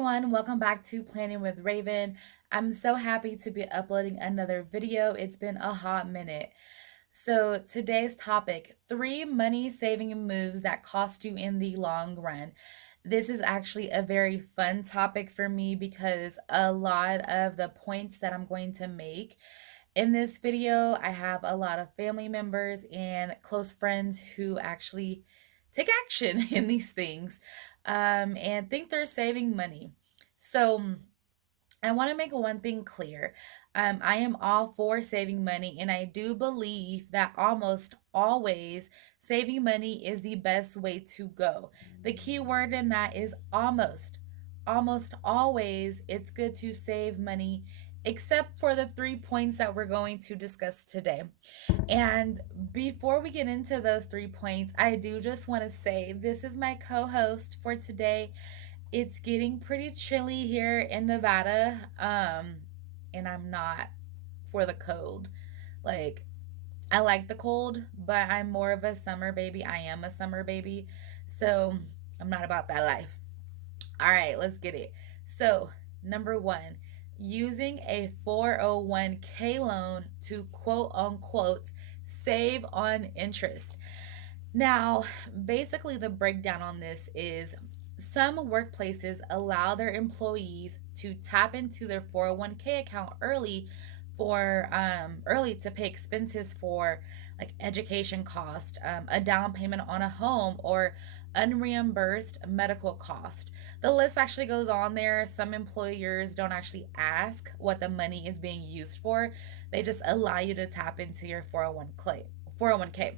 Everyone, welcome back to Planning with Raven. I'm so happy to be uploading another video. It's been a hot minute. So, today's topic, 3 money saving moves that cost you in the long run. This is actually a very fun topic for me because a lot of the points that I'm going to make in this video, I have a lot of family members and close friends who actually take action in these things and think they're saving money. So, I want to make one thing clear. I am all for saving money, and I do believe that almost always saving money is the best way to go. The key word in that is almost. Almost always, it's good to save money, except for the 3 points that we're going to discuss today. And before we get into those 3 points, I do just want to say this is my co host for today. It's getting pretty chilly here in Nevada, and I'm not for the cold. Like, I like the cold, but I'm more of a summer baby. I am a summer baby, so I'm not about that life. All right, let's get it. So, number one, using a 401k loan to quote unquote save on interest. Now, basically, the breakdown on this is some workplaces allow their employees to tap into their 401k account early to pay expenses for like education cost, a down payment on a home, or unreimbursed medical cost. The list actually goes on there. Some employers don't actually ask what the money is being used for. They just allow you to tap into your 401k. 401k.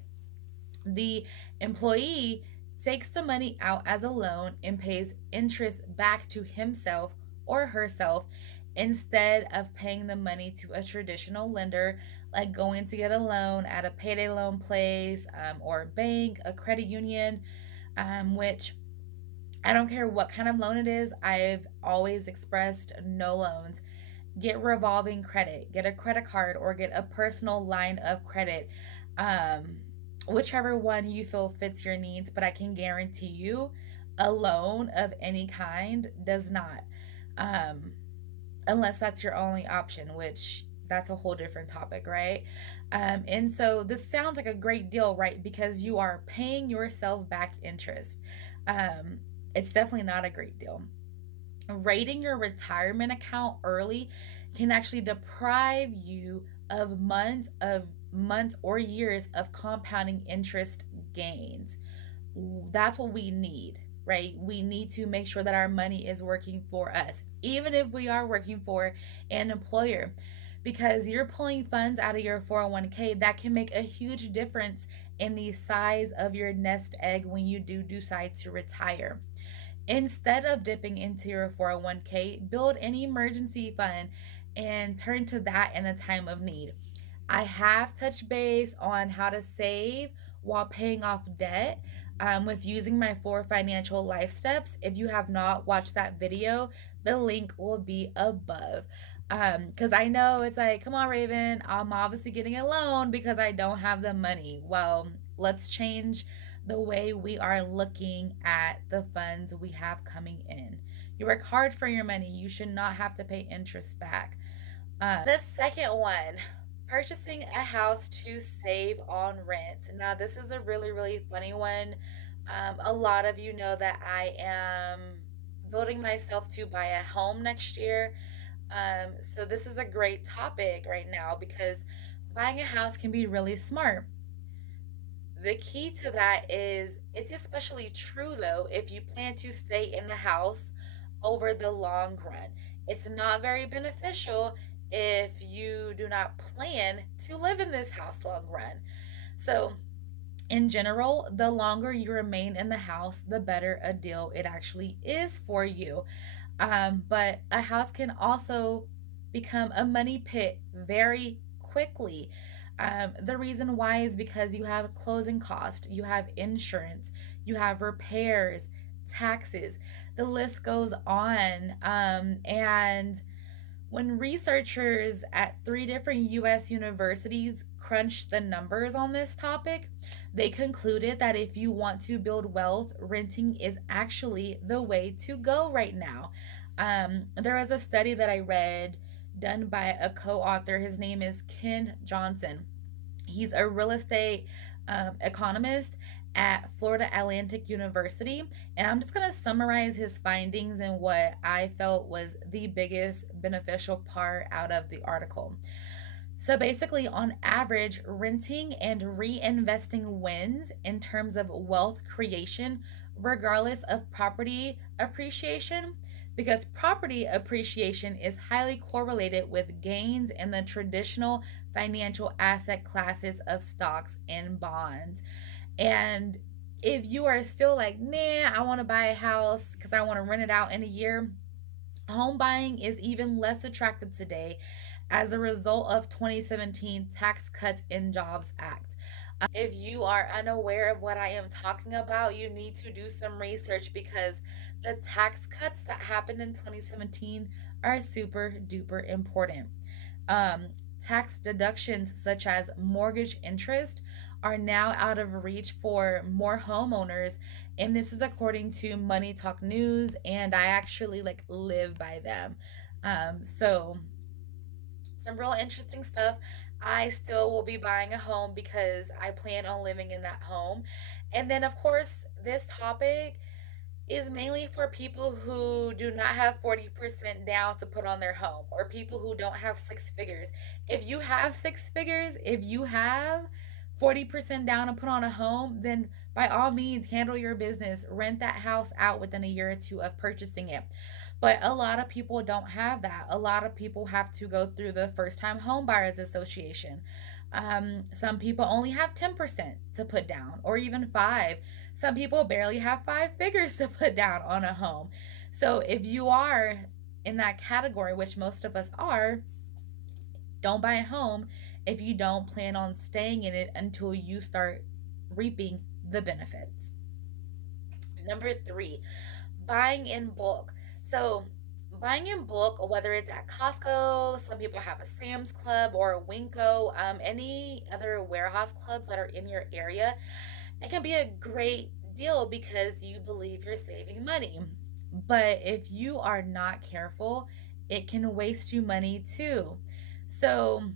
The employee takes the money out as a loan and pays interest back to himself or herself instead of paying the money to a traditional lender, like going to get a loan at a payday loan place or a bank, a credit union, which I don't care what kind of loan it is. I've always expressed no loans. Get revolving credit, get a credit card, or get a personal line of credit. Um, Whichever one you feel fits your needs, but I can guarantee you a loan of any kind does not. Um, Unless that's your only option, which that's a whole different topic, right? And so this sounds like a great deal, right? Because you are paying yourself back interest. Um, it's definitely not a great deal. Rating your retirement account early can actually deprive you of months or years of compounding interest gains. That's what we need, right? We need to make sure that our money is working for us, even if we are working for an employer, because you're pulling funds out of your 401k that can make a huge difference in the size of your nest egg when you do decide to retire. Instead of dipping into your 401k, build an emergency fund and turn to that in a time of need. I have touched base on how to save while paying off debt with using my 4 financial life steps. If you have not watched that video, the link will be above. Because I know it's like, come on, Raven, I'm obviously getting a loan because I don't have the money. Well, let's change the way we are looking at the funds we have coming in. You work hard for your money, you should not have to pay interest back. The second one, purchasing a house to save on rent. Now, this is a really, really funny one. A lot of you know that I am building myself to buy a home next year. So, this is a great topic right now because buying a house can be really smart. The key to that is it's especially true though if you plan to stay in the house over the long run. It's not very beneficial if you do not plan to live in this house long run. So, in general, the longer you remain in the house, the better a deal it actually is for you. But a house can also become a money pit very quickly. The reason why is because you have closing cost, you have insurance, you have repairs, taxes. The list goes on. And when researchers at 3 different US universities crunched the numbers on this topic, they concluded that if you want to build wealth, renting is actually the way to go right now. There was a study that I read done by a co author. His name is Ken Johnson. He's a real estate economist at Florida Atlantic University. And I'm just going to summarize his findings and what I felt was the biggest beneficial part out of the article. So basically, on average, renting and reinvesting wins in terms of wealth creation, regardless of property appreciation, because property appreciation is highly correlated with gains in the traditional financial asset classes of stocks and bonds. And if you are still like, nah, I want to buy a house because I want to rent it out in a year, home buying is even less attractive today as a result of 2017 Tax Cuts and Jobs Act. If you are unaware of what I am talking about, you need to do some research because the tax cuts that happened in 2017 are super duper important. Um, Tax deductions such as mortgage interest are now out of reach for more homeowners, and this is according to Money Talk News, and I actually like live by them. So some real interesting stuff. I still will be buying a home because I plan on living in that home. And then, of course, this topic is mainly for people who do not have 40% down to put on their home or people who don't have six figures. If you have six figures, if you have 40% down to put on a home, then by all means handle your business. Rent that house out within a year or two of purchasing it. But a lot of people don't have that. A lot of people have to go through the first time home buyers association. Some people only have 10% to put down or even 5. Some people barely have 5 figures to put down on a home. So if you are in that category, which most of us are, don't buy a home if you don't plan on staying in it until you start reaping the benefits. Number 3, buying in bulk. So, buying in bulk, whether it's at Costco, some people have a Sam's Club or a Winco, any other warehouse clubs that are in your area, it can be a great deal because you believe you're saving money. But if you are not careful, it can waste you money too. So,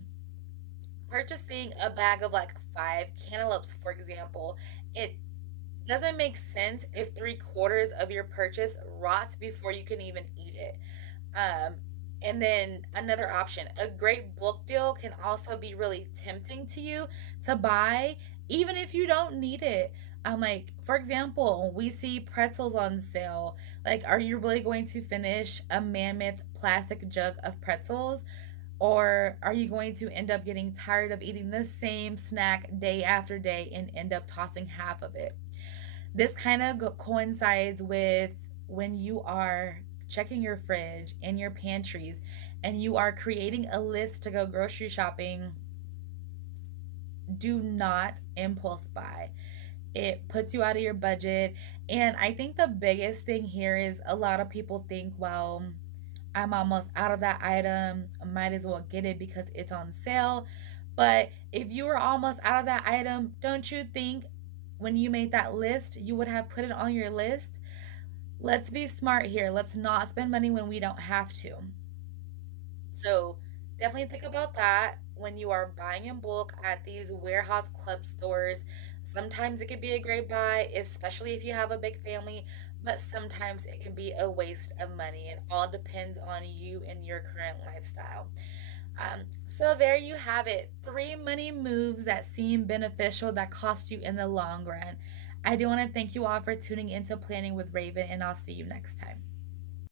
purchasing a bag of like 5 cantaloupes, for example, it doesn't make sense if 3/4 of your purchase rots before you can even eat it. Um, and then another option, a great book deal can also be really tempting to you to buy, even if you don't need it. Like, for example, we see pretzels on sale. Like, are you really going to finish a mammoth plastic jug of pretzels? Or are you going to end up getting tired of eating the same snack day after day and end up tossing half of it? This kind of coincides with when you are checking your fridge and your pantries and you are creating a list to go grocery shopping. Do not impulse buy. It puts you out of your budget. And I think the biggest thing here is a lot of people think, well, I'm almost out of that item. I might as well get it because it's on sale. But if you were almost out of that item, don't you think when you made that list, you would have put it on your list? Let's be smart here. Let's not spend money when we don't have to. So definitely think about that when you are buying in bulk at these warehouse club stores. Sometimes it can be a great buy, especially if you have a big family, but sometimes it can be a waste of money. It all depends on you and your current lifestyle. So there you have it. 3 money moves that seem beneficial that cost you in the long run. I do want to thank you all for tuning into Planning with Ravyn, and I'll see you next time.